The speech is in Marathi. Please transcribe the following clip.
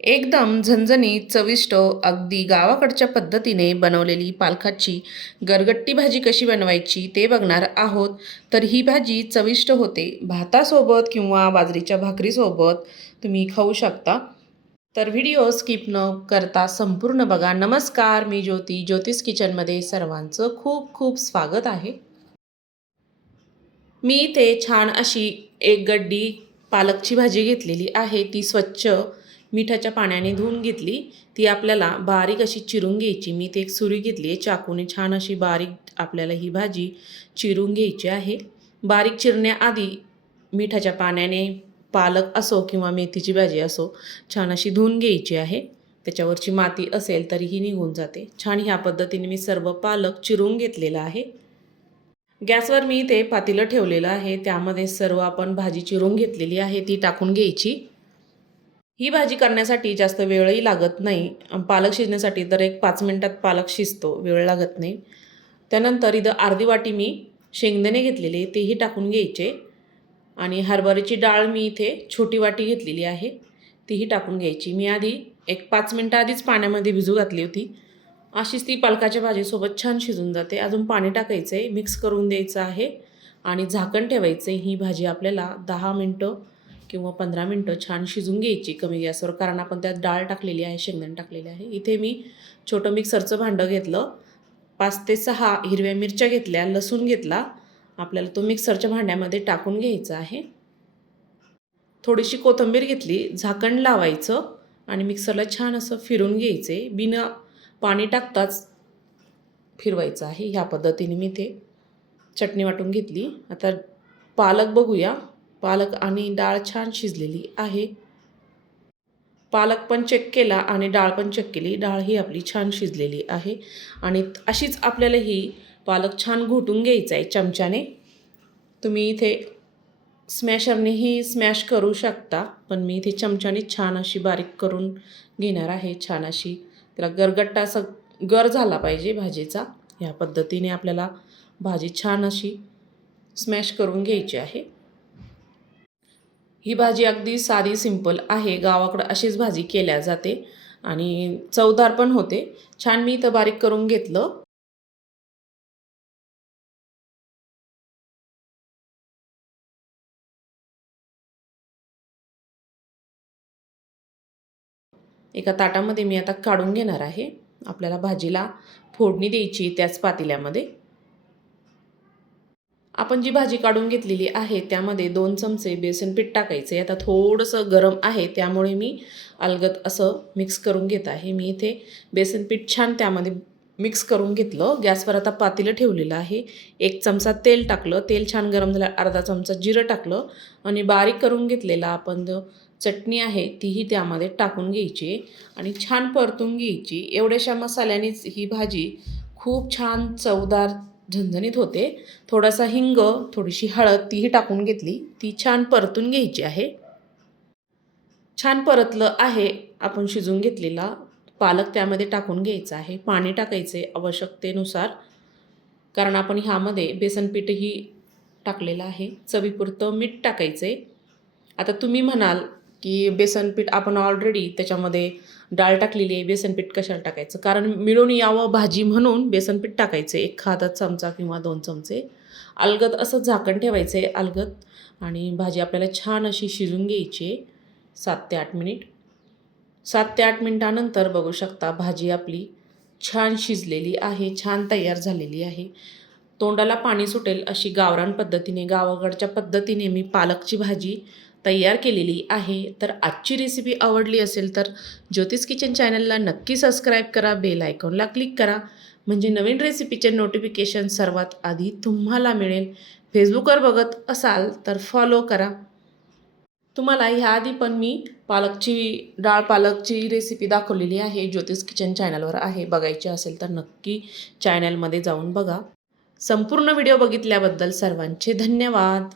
एकदम झणझणीत, चविष्ट, अगदी गावाकडच्या पद्धतीने बनवलेली पालकाची गरगट्टी भाजी कशी बनवायची ते बघणार आहोत. तर ही भाजी चविष्ट होते. भातासोबत किंवा बाजरीच्या भाकरीसोबत तुम्ही खाऊ शकता. तर व्हिडिओ स्किप न करता संपूर्ण बघा. नमस्कार, मी ज्योती. ज्योतिष किचनमध्ये सर्वांचं खूप खूप स्वागत आहे. मी इथे छान अशी एक गड्डी पालकची भाजी घेतलेली आहे. ती स्वच्छ मिठाच्या पाण्याने धुवून घेतली. ती आपल्याला बारीक अशी चिरून घ्यायची. मी इथे एक सुरी घेतली आहे. चाकूने छान अशी बारीक आपल्याला ही भाजी चिरून घ्यायची आहे. बारीक चिरण्याआधी मिठाच्या पाण्याने पालक असो किंवा मेथीची भाजी असो छान अशी धुवून घ्यायची आहे. त्याच्यावरची माती असेल तरीही निघून जाते. छान ह्या पद्धतीने मी सर्व पालक चिरून घेतलेला आहे. गॅसवर मी ते पातेलं ठेवलेलं आहे. त्यामध्ये सर्व आपण भाजी चिरून घेतलेली आहे ती टाकून घ्यायची. ही भाजी करण्यासाठी जास्त वेळही लागत नाही. पालक शिजण्यासाठी तर एक 5 मिनिटात पालक शिजतो, वेळ लागत नाही. त्यानंतर इथं अर्धी वाटी मी शेंगदाणे घेतलेले तेही टाकून घ्यायचे आणि हरभऱ्याची डाळ मी इथे छोटी वाटी घेतलेली आहे तीही टाकून घ्यायची. मी आधी एक 5 मिनिटं आधीच पाण्यामध्ये भिजू घातली होती. अशीच ती पालकाच्या भाजीसोबत छान शिजून जाते. अजून पाणी टाकायचं आहे, मिक्स करून द्यायचं आहे आणि झाकण ठेवायचं आहे. ही भाजी आपल्याला 10 मिनटं किंवा 15 मिनटं छान शिजून घ्यायची कमी गॅसवर, कारण आपण त्यात डाळ टाकलेली आहे, शेंगदाणे टाकलेले आहे. इथे मी छोटं मिक्सरचं भांडं घेतलं, 5 ते 6 हिरव्या मिरच्या घेतल्या, लसूण घेतला. आपल्याला तो मिक्सरच्या भांड्यामध्ये टाकून घ्यायचा आहे. थोडीशी कोथिंबीर घेतली, झाकण लावायचं आणि मिक्सरला छान असं फिरून घ्यायचे. बिना पाणी टाकताच फिरवायचं आहे. ह्या पद्धतीने मी ते चटणी वाटून घेतली. आता पालक बघूया. पालक आणि डाळ छान शिजलेली आहे. पालक पण चेक केला आणि डाळ पण चेक केली. डाळ ही आपली छान शिजलेली आहे आणि अशीच आपल्याला ही पालक छान घोटून घ्यायचं आहे चमच्याने. तुम्ही इथे स्मॅशरनेही स्मॅश करू शकता, पण मी इथे चमच्याने छान अशी बारीक करून घेणार आहे. छान अशी त्याला गरगट्टा असं गर झाला पाहिजे भाजीचा. ह्या पद्धतीने आपल्याला भाजी छान अशी स्मॅश करून घ्यायची आहे. ही भाजी अगदी साधी सिंपल आहे. गावाकडं अशीच भाजी केल्या जाते आणि चवदार पण होते. छान मी इथं बारीक करून घेतलं. एका ताटामध्ये मी आता काढून घेणार आहे. आपल्याला भाजीला फोडणी द्यायची त्याच पातेल्यामध्ये. आपण जी भाजी काढून घेतलेली आहे त्यामध्ये 2 चमचे बेसन पीठ टाकायचे. आता थोडंसं गरम आहे त्यामुळे मी अलगद असं मिक्स करून घेत आहे. मी इथे बेसन पीठ छान त्यामध्ये मिक्स करून घेतलं. गॅसवर आता पातेलं ठेवलेलं आहे. 1 चमचा तेल टाकलं. तेल छान गरम झालं. अर्धा चमचा जिरं टाकलं आणि बारीक करून घेतलेला आपण जो चटणी आहे तीही त्यामध्ये टाकून घ्यायची आणि छान परतून घ्यायची. एवढ्याशा मसाल्यानेच ही भाजी खूप छान चवदार झणझणीत होते. थोडासा हिंग, थोडीशी हळद तीही टाकून घेतली. ती छान परतून घ्यायची आहे. छान परतलं आहे. आपण शिजवून घेतलेला पालक त्यामध्ये टाकून घ्यायचा आहे. पाणी टाकायचे आवश्यकतेनुसार, कारण आपण ह्यामध्ये बेसन पीठही टाकलेलं आहे. चवीपुरतं मीठ टाकायचे. आता तुम्ही म्हणाल की बेसन पीठ आपण ऑलरेडी त्याच्यामध्ये डाळ टाकलेली आहे, बेसन पीठ कशाला टाकायचं? कारण मिळून यावं भाजी म्हणून बेसन पीठ टाकायचं. 1 चमचा किंवा 2 चमचे. अलगद असं झाकण ठेवायचं आहे अलगद आणि भाजी आपल्याला छान अशी शिजून घ्यायची आहे 7 ते 8 मिनिट. 7 ते 8 मिनिटानंतर बघू शकता भाजी आपली छान शिजलेली आहे, छान तयार झालेली आहे. तोंडाला पाणी सुटेल अशी गावरान पद्धतीने, गावाकडच्या पद्धतीने मी पालकची भाजी तयार केलेली आहे. तर आजची रेसिपी आवडली असेल तर ज्योतिष किचन चॅनलला नक्की सबस्क्राईब करा, बेल आयकॉनला क्लिक करा, म्हणजे नवीन रेसिपीचे नोटिफिकेशन सर्वात आधी तुम्हाला मिळेल. फेसबुकवर बघत असाल तर फॉलो करा. तुम्हाला ह्याआधी पण मी पालकची रेसिपी दाखवलेली आहे. ज्योतिष किचन चॅनलवर आहे. बघायची असेल तर नक्की चॅनलमध्ये जाऊन बघा. संपूर्ण व्हिडिओ बघितल्याबद्दल सर्वांचे धन्यवाद.